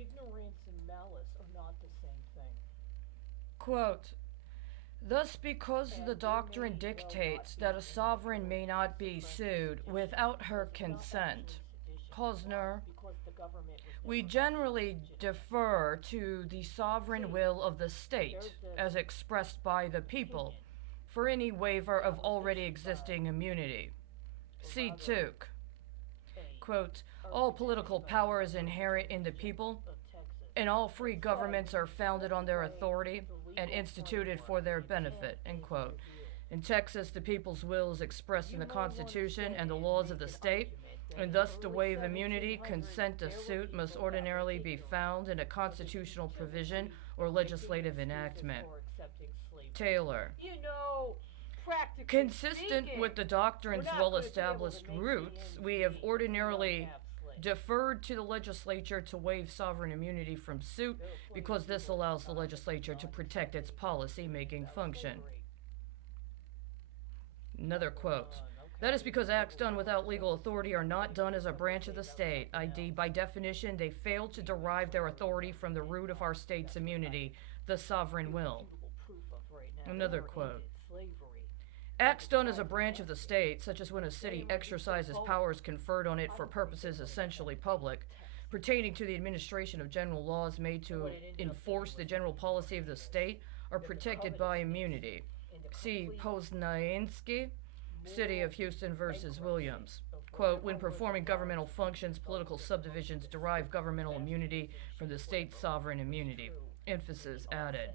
Ignorance and malice are not the same thing. Quote, thus, because the And there doctrine may well dictates not that be a any sovereign may authority not as the be friendly sued sedition, without her because it's not consent, actually sedition. Why? Posner, Because the government was we never actually generally legitimate. defer to the sovereign See, will of the state, there's this as expressed by the people, opinion for any waiver that of was already issued by, existing immunity. or See rather, Tuke. a Quote, all architect political by the power is Attorney inherent in the Division people, of Texas, and all that free said governments are founded that's on the their way authority the and legal instituted framework for their and benefit, intent end is quote. reviewed. In Texas, the people's will is expressed in You the may want to Constitution and the say and laws of make the an state, argument that and in thus to early waive immunity, 1700s consent to there were suit must people that were ordinarily be ignorant found in a of the constitutional provision futility or of making legislative excuses enactment. for accepting slavery. Taylor. You know, practically Consistent speaking, with the we're doctrine's not well going to be able to established make the roots, ends we have meet if we don't ordinarily have slaves. deferred to the legislature to waive sovereign immunity from suit There are plenty because of this people at allows the the time that legislature could to not protect its accept policy slavery making without function. slavery. Another quote. That is because acts done without legal authority are not done as a branch of the state, i.e., by definition, they fail to derive their authority from the root of our state's immunity, the sovereign will. Another quote. Acts done as a branch of the state, such as when a city exercises powers conferred on it for purposes essentially public, pertaining to the administration of general laws made to enforce the general policy of the state, are protected by immunity. See Poznański, City of Houston versus Williams. Quote, when performing governmental functions, political subdivisions derive governmental immunity from the state's sovereign immunity. Emphasis added.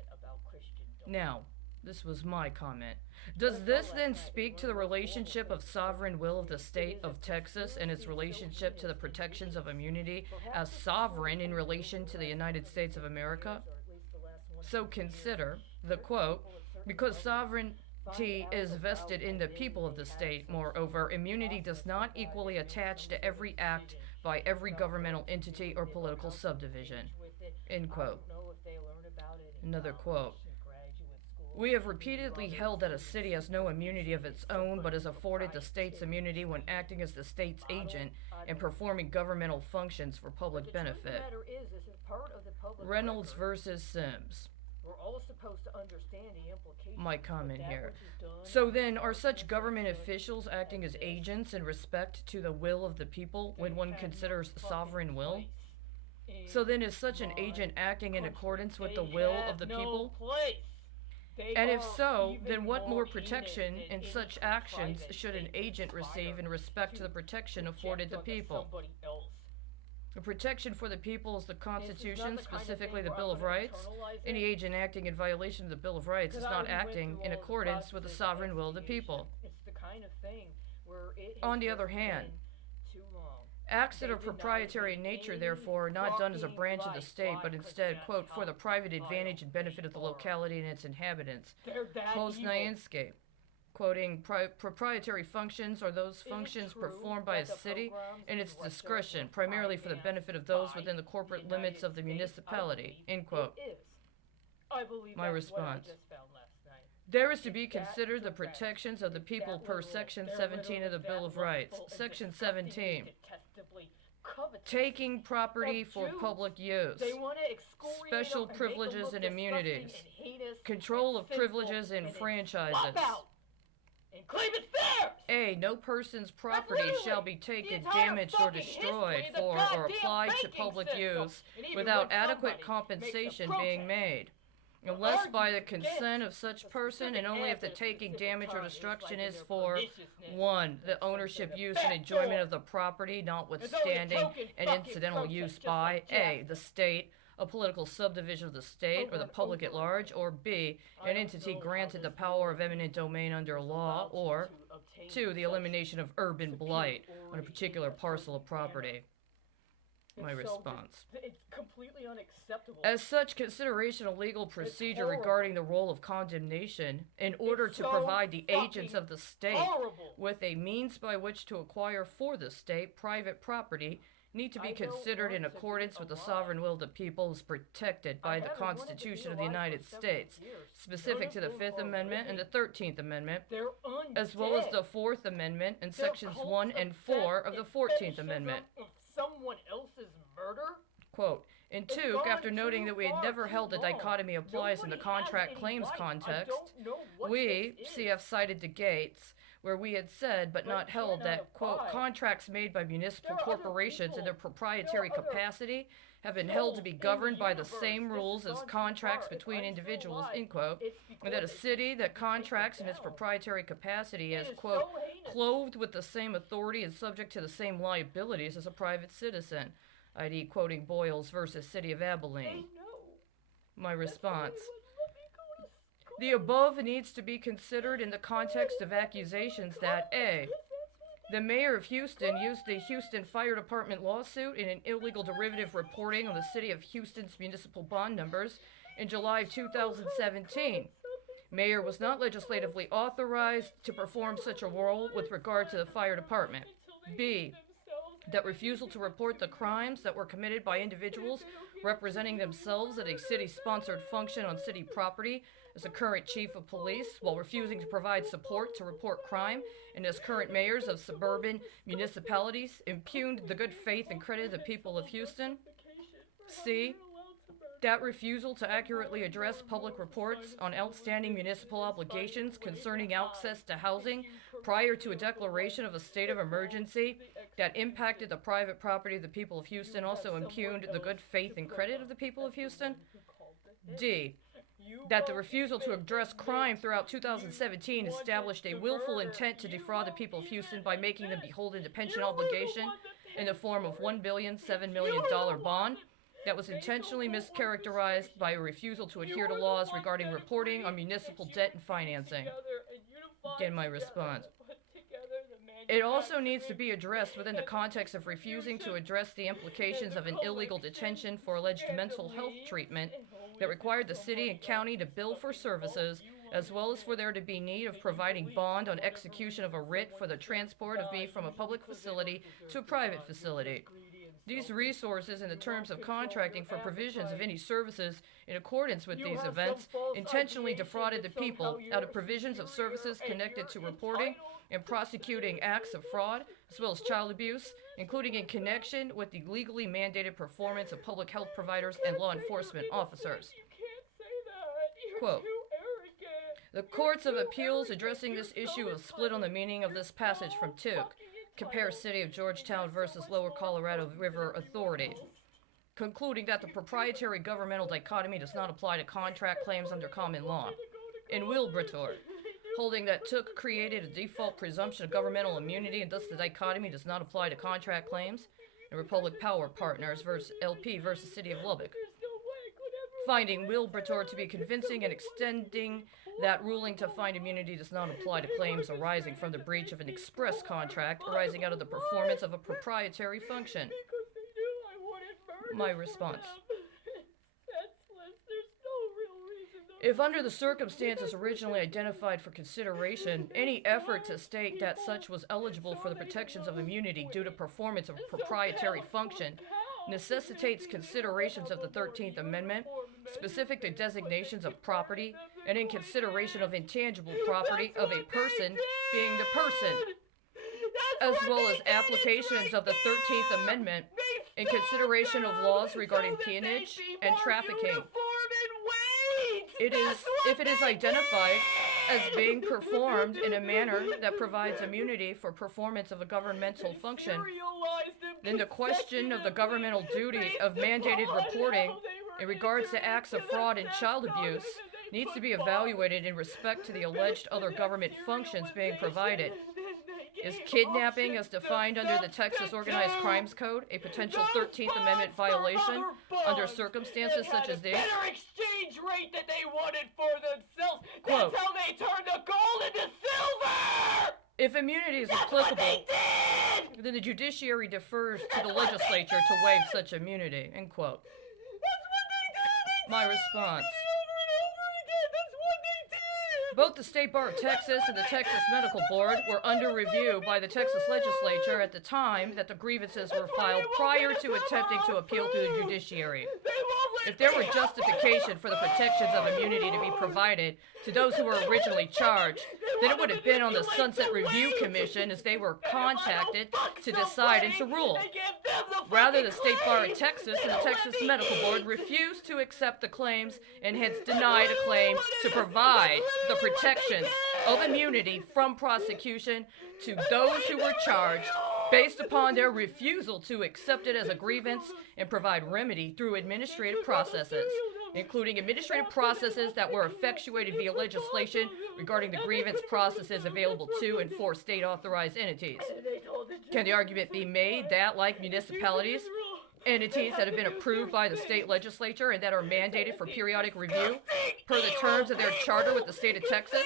Now, this was my comment. Does this then speak to the relationship of sovereign will of the state of Texas and its relationship to the protections of immunity as sovereign in relation to the United States of America? So consider, the quote, because sovereignty is vested in the people of the state, moreover, immunity does not equally attach to every act by every governmental entity or political subdivision. End quote. Another quote. We have repeatedly held that a city has no immunity of its own, but is afforded the state's immunity when acting as the state's agent and performing governmental functions for public benefit. Reynolds versus Sims. We're all supposed to understand the implications. My comment here. So then, are such government officials acting as agents in respect to the will of the people when one considers sovereign will? So then, is such an agent acting in accordance with the will of the people? And if so, then what more protection in such actions should an agent receive in respect to the protection afforded the people? The protection for the people is the Constitution, specifically the Bill of Rights. Any agent acting in violation of the Bill of Rights is not acting in accordance with the sovereign will of the people. On the other hand, acts that are proprietary in nature, therefore, are not done as a branch of the state, but instead, quote, for the private advantage and benefit of the locality and its inhabitants. Poznański, quoting, proprietary functions are those functions performed by a city in its discretion, primarily for the benefit of those within the corporate limits of the municipality, end quote. My response. There is to be considered the protections of the people per Section 17 of the Bill of Rights. Section 17. Taking property for public use. Special privileges and immunities. Control of privileges and franchises. A. No person's property shall be taken, damaged, or destroyed for or applied to public use without adequate compensation being made, unless by the consent of such person and only if the taking, damage, or destruction is for 1. The ownership, use, and enjoyment of the property, notwithstanding an incidental use by A. the state, a political subdivision of the state, or the public at large, or B. an entity granted the power of eminent domain under law, or 2. the elimination of urban blight on a particular parcel of property. My response. It's completely unacceptable. As such, consideration of legal procedure regarding the role of condemnation in order to provide the agents of the state with a means by which to acquire for the state private property need to be considered in accordance with the sovereign will of the people as protected by the Constitution of the United States, specific to the Fifth Amendment and the 13th Amendment, as well as the Fourth Amendment and Sections 1 and 4 of the 14th Amendment. Someone else's murder? Quote, In It's Tuke, gone after noting too that we had far, never too held that long. dichotomy applies in the Nobody has contract any claims right. context, I don't know what we, this is. CF cited to Gates, where we had said but But not it held cannot that, quote, apply. contracts made by municipal There are other corporations in their people. proprietary There are other capacity have been held to be souls in governed the by the universe. same This rules has as gone too contracts far. If between I'm still individuals, alive, end quote, it's and that a because city they that take it contracts in its down. proprietary capacity It is, is quote, so heinous. clothed with the same authority and subject to the same liabilities as a private citizen, i.e. quoting Boyles versus City of Abilene. They know. My That's why response. they wouldn't let me go to school. The above needs to be considered in the context of accusations that A. The mayor of Houston used the Houston Fire Department lawsuit in an illegal derivative reporting on the city of Houston's municipal bond numbers in July of 2017. Mayor was not legislatively authorized to perform such a role with regard to the fire department. B. That refusal to report the crimes that were committed by individuals representing themselves at a city-sponsored function on city property as a current chief of police while refusing to provide support to report crime and as current mayors of suburban municipalities impugned the good faith and credit of the people of Houston. C. That refusal to accurately address public reports on outstanding municipal obligations concerning access to housing prior to a declaration of a state of emergency that impacted the private property of the people of Houston also impugned the good faith and credit of the people of Houston. D. That the refusal to address crime throughout 2017 established a willful intent to defraud the people of Houston by making them beholden to pension obligation in the form of $1,007 million bond that was intentionally mischaracterized by a refusal to adhere to laws regarding reporting on municipal debt and financing. Again, my response. It also needs to be addressed within the context of refusing to address the implications of an illegal detention for alleged mental health treatment that required the city and county to bill for services, as well as for there to be need of providing bond on execution of a writ for the transport of me from a public facility to a private facility. These resources in the terms of contracting for provisions of any services in accordance with these events intentionally defrauded the people out of provisions of services connected to reporting and prosecuting acts of fraud, as well as child abuse, including in connection with the legally mandated performance of public health providers and law enforcement officers. Quote, the courts of appeals addressing this issue have split on the meaning of this passage from Tuke. Compare City of Georgetown versus Lower Colorado River Authority, concluding that the proprietary governmental dichotomy does not apply to contract claims under common law. In Wilbrator, holding that Tuke created a default presumption of governmental immunity and thus the dichotomy does not apply to contract claims. In Republic Power Partners versus LP versus City of Lubbock, finding Wilbrator to be convincing and extending that ruling to find immunity does not apply to claims arising from the breach of an express contract arising out of the performance of a proprietary function. My response. If under the circumstances originally identified for consideration, any effort to state that such was eligible for the protections of immunity due to performance of a proprietary function necessitates considerations of the 13th Amendment, specific to designations of property, and in consideration of intangible property of a person being the person, as well as applications of the 13th Amendment in consideration of laws regarding peonage and trafficking. If it is identified as being performed in a manner that provides immunity for performance of a governmental function, then the question of the governmental duty of mandated reporting in regards to acts of fraud and child abuse needs to be evaluated in respect to the alleged other government functions being provided. Is kidnapping as defined under the Texas Organized Crimes Code a potential 13th Amendment violation under circumstances such as these? Better exchange rate that they wanted for themselves. Quote, That's how they turned the gold into silver! if immunity is applicable, then the judiciary defers to the legislature to waive such immunity, end quote. That's what they did! My response. Over and over again! That's what they did! Both the State Bar of Texas and the Texas Medical Board were under review by the Texas legislature at the time that the grievances were filed prior to attempting to appeal to the judiciary. They won't If there were justification for the protections of immunity to be provided to those who were originally charged, then it would have been on the Sunset Review Commission as they were contacted to decide and to rule. Rather, the State Bar of Texas and the Texas Medical Board refused to accept the claims and hence denied a claim to provide the protections of immunity from prosecution to those who were charged based upon their refusal to accept it as a grievance and provide remedy through administrative processes, including administrative processes that were effectuated via legislation regarding the grievance processes available to and for state-authorized entities. Can the argument be made that, like municipalities, entities that have been approved by the state legislature and that are mandated for periodic review, per the terms of their charter with the state of Texas,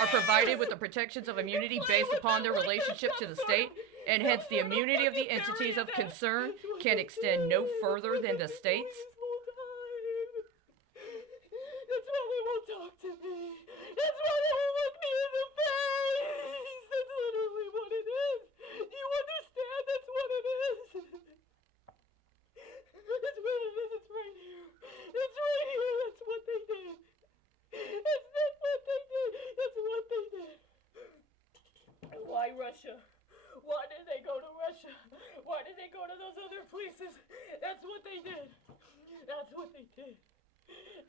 are provided with the protections of immunity based upon their relationship to the state, and hence the immunity of the entities of concern can extend no further than the states? That's why they won't talk to me. That's why they won't look me in the face. That's literally what it is. Do you understand? That's what it is. That's what it is. It's right here. It's right here. That's what they did. That's what they did. That's what they did. Why Russia? Why did they go to Russia? Why did they go to those other places? That's what they did. That's what they did.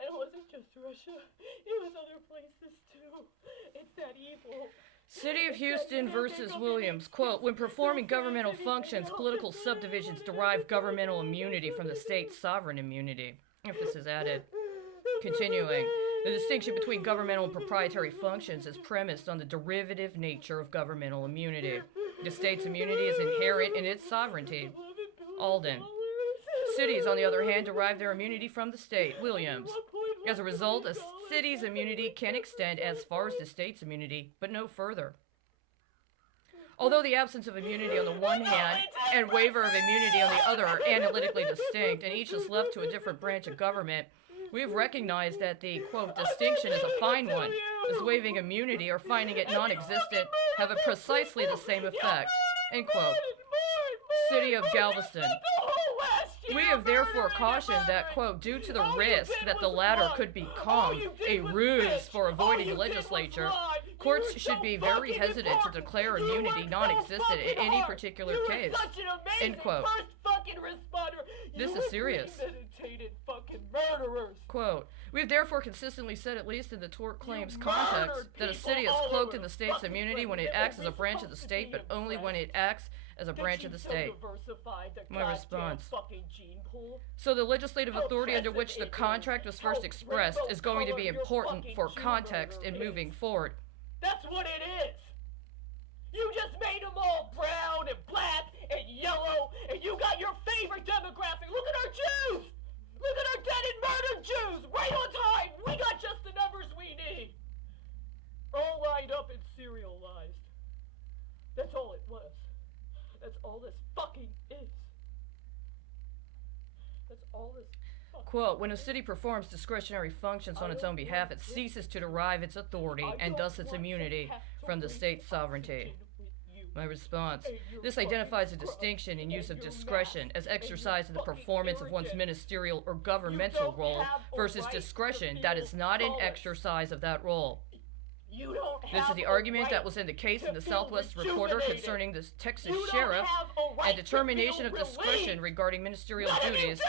And it wasn't just Russia. It was other places too. It's that evil. City of Houston versus Williams. Quote, when performing governmental functions, political subdivisions derive governmental immunity from the state's sovereign immunity. Emphasis added. Continuing. The distinction between governmental and proprietary functions is premised on the derivative nature of governmental immunity. The state's immunity is inherent in its sovereignty. Alden. Cities, on the other hand, derive their immunity from the state. Williams. As a result, a city's immunity can extend as far as the state's immunity, but no further. Although the absence of immunity on the one hand and waiver of immunity on the other are analytically distinct, and each is left to a different branch of government, we have recognized that the, quote, distinction is a fine one, as waiving immunity or finding it non-existent have a precisely the same effect, end quote. City of Galveston. We have therefore cautioned that, quote, due to the risk that the latter could become a ruse for avoiding the legislature, courts should be very hesitant to declare immunity non-existent in any particular case, end quote. This is serious. Quote, we have therefore consistently said, at least in the tort claims context, that a city is cloaked in the state's immunity when it acts as a branch of the state, but only when it acts as a branch of the state. My response. So the legislative authority under which the contract was first expressed is going to be important for context in moving forward. That's what it is. You just made them all brown and black and yellow, and you got your favorite demographic. Look at our Jews. Look at our dead and murdered Jews. Right on time. We got just the numbers we need. All lined up and serialized. That's all it was. That's all this fucking is. That's all this fucking Quote, when a city performs discretionary functions on its own behalf, it ceases to derive its authority and thus its immunity from the state's sovereignty. My response. This identifies a distinction in use of discretion as exercise in the performance of one's ministerial or governmental role versus discretion that is not an exercise of that role. This is the argument that was in the case in the Southwest Reporter concerning the Texas sheriff and determination of discretion regarding ministerial duties,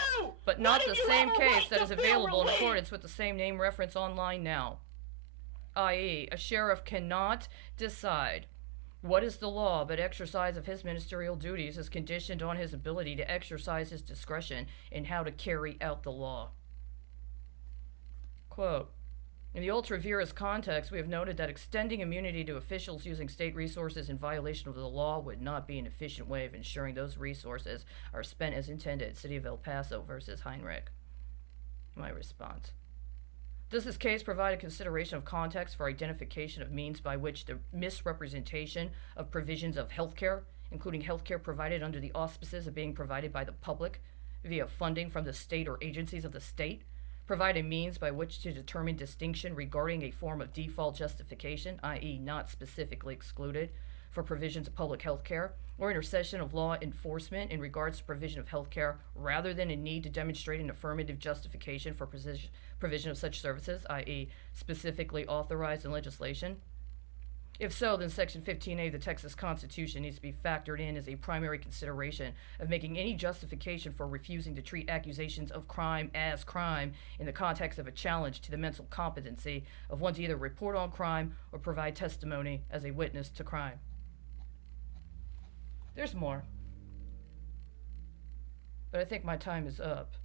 but not the same case that is available in accordance with the same name reference online now. I.e., a sheriff cannot decide what is the law, but exercise of his ministerial duties is conditioned on his ability to exercise his discretion in how to carry out the law. Quote, in the ultra vires context, we have noted that extending immunity to officials using state resources in violation of the law would not be an efficient way of ensuring those resources are spent as intended. City of El Paso versus Heinrich. My response. Does this case provide a consideration of context for identification of means by which the misrepresentation of provisions of healthcare, including healthcare provided under the auspices of being provided by the public via funding from the state or agencies of the state, provide a means by which to determine distinction regarding a form of default justification, i.e. not specifically excluded, for provisions of public health care, or intercession of law enforcement in regards to provision of health care, rather than a need to demonstrate an affirmative justification for provision of such services, i.e., specifically authorized in legislation? If so, then Section 15A of the Texas Constitution needs to be factored in as a primary consideration of making any justification for refusing to treat accusations of crime as crime in the context of a challenge to the mental competency of one to either report on crime or provide testimony as a witness to crime. There's more, but I think my time is up.